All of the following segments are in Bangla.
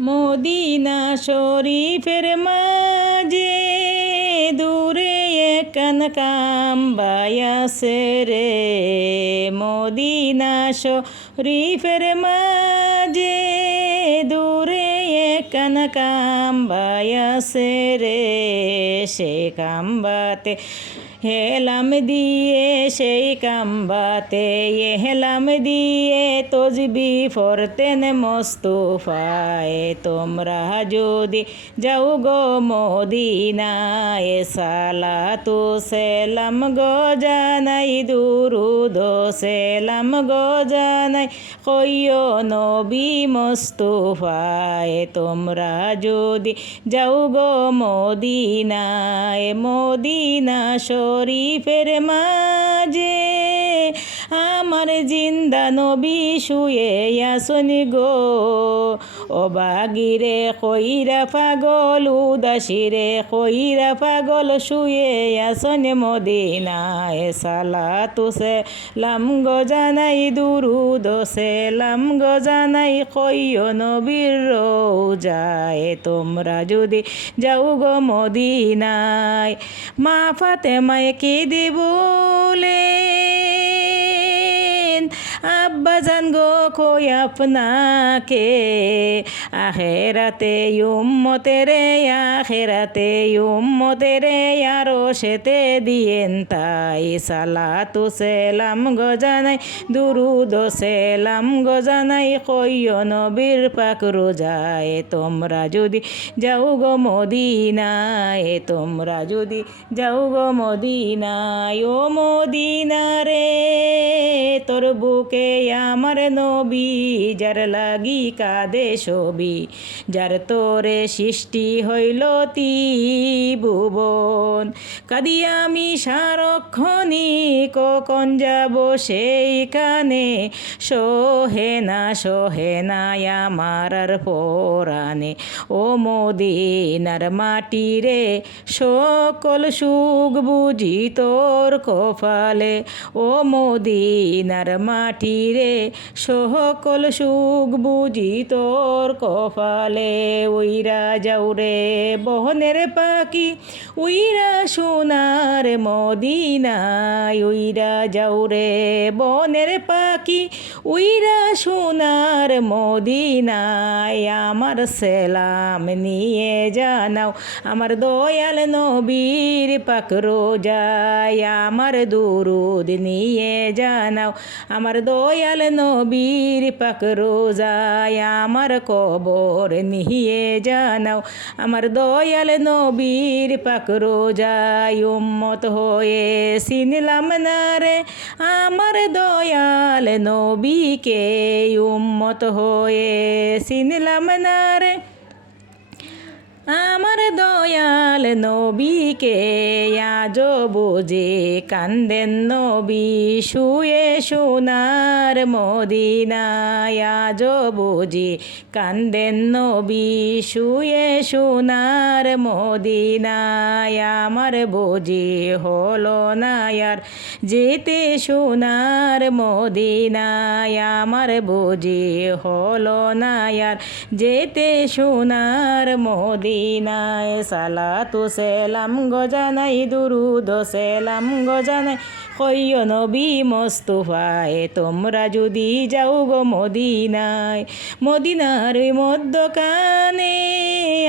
মদিনা শরীফের মাঝে দূরে একখান কামবাই আছে রে। মদিনা শরীফের মাঝে দূরে একখান কামবাই আছে রে। সে কামবাতে হেলাম দিয়ে সেই কামবাতে হেলাম দিয়ে তসবি পড়তেন মোস্তফায়। তোমরা যদি যাও গো মদিনায় সালাতু সেলাম গো জানাই দুরুদ সেলাম গো জানাই কইও নবী মোস্তফায়। তোমরা যদি যাও গো মদিনায় মদিনা শরীফের মাঝে আমার জিন্দা নবী শুয়ে আসন গো। অবাগিরে কইরা পাগল উদাসীরে কইরা পাগল শুয়ে আসন মদিনায় সালাতু সেলাম গো জানাই দুরুদ সেলাম গো জানাই কইও নবীর রওজায়। তোমরা যদি যাও গো মদিনায় মা ফাতেমায় কেঁদে বলেন আব্বাজান গো কই আপনাকে আখেরাতে উম্মতেরে আখেরাতে উম্মতেরে আরো সেতে দিয়েন তাই। সালাতু সেলাম গো জানাই দুরুদ সেলাম গো জানাই কইও নবীর পাক রোজায়। তোমরা যদি যাও গো মদিনায় তোমরা যদি যাও গো মদিনায় ও মদিনা রে তোর বুকে আমার নবী যার লাগি কাঁদে ছবি যার তোরে সৃষ্টি হইল ত্রিভুবন। কাঁদি আমি সারক্ষণি কখন যাব সেইখানে সোহে না আমার আর পরাণে। ও মদিনার মাটি রে সকল সুখ বুঝি তোর কপালে। ও মদিনার মাটি রে সকল সুখ বুঝি তোর কপালে। উইরা যাও রে বহনের পাখি উইরা সোনার মদিনায়। উইরা যাও রে বনের পাখি উইরা সোনার মদিনায়। আমার সেলাম নিয়ে জানাও আমার দয়াল নবীর পাক রোজায়। আমার দুরুদ নিয়ে জানাও আমার দয়াল নবীর পাক রোজায়। আমার কবর নিয়ে জানাও আমার দয়াল নবীর পাক রোজায়। উম্মত হয়ে চিনলাম না রে আমার দয়াল নবীকে উম্মত হয়ে চিনলাম না রে আমার দয়াল নবীকে। আজ বুঝে কান্দেন নবী শুয়ে সোনার মদিনায়। আজ বুঝি কান্দেন নবী শুয়ে সোনার মদিনায়। আমার বুঝি হলো না আর যেতে সোনার মদিনায়। আমার বুঝি হলো না আর যেতে সোনার মদিনায়। সালাতু সেলাম গো জানাই দুরুদ সেলাম গো জানাই কইও নবী মোস্তফায়। তোমরা যদি যাও গো মদিনায় মদিনার মধ্যখানে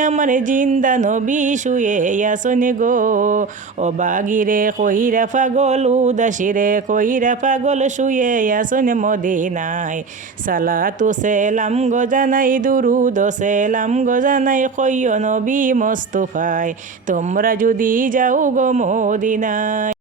আমার জিন্দা নবী শুয়ে আসন গো। অবাগিরে কইরা পাগল উদাসীরে কইরা পাগল শুয়ে আসন মদিনায়। সালাতু সেলাম গো জানাই দুরুদ সেলাম গো জানাই কইও নবী মোস্তফায়। তোমরা যদি যাও গো মদিনায়।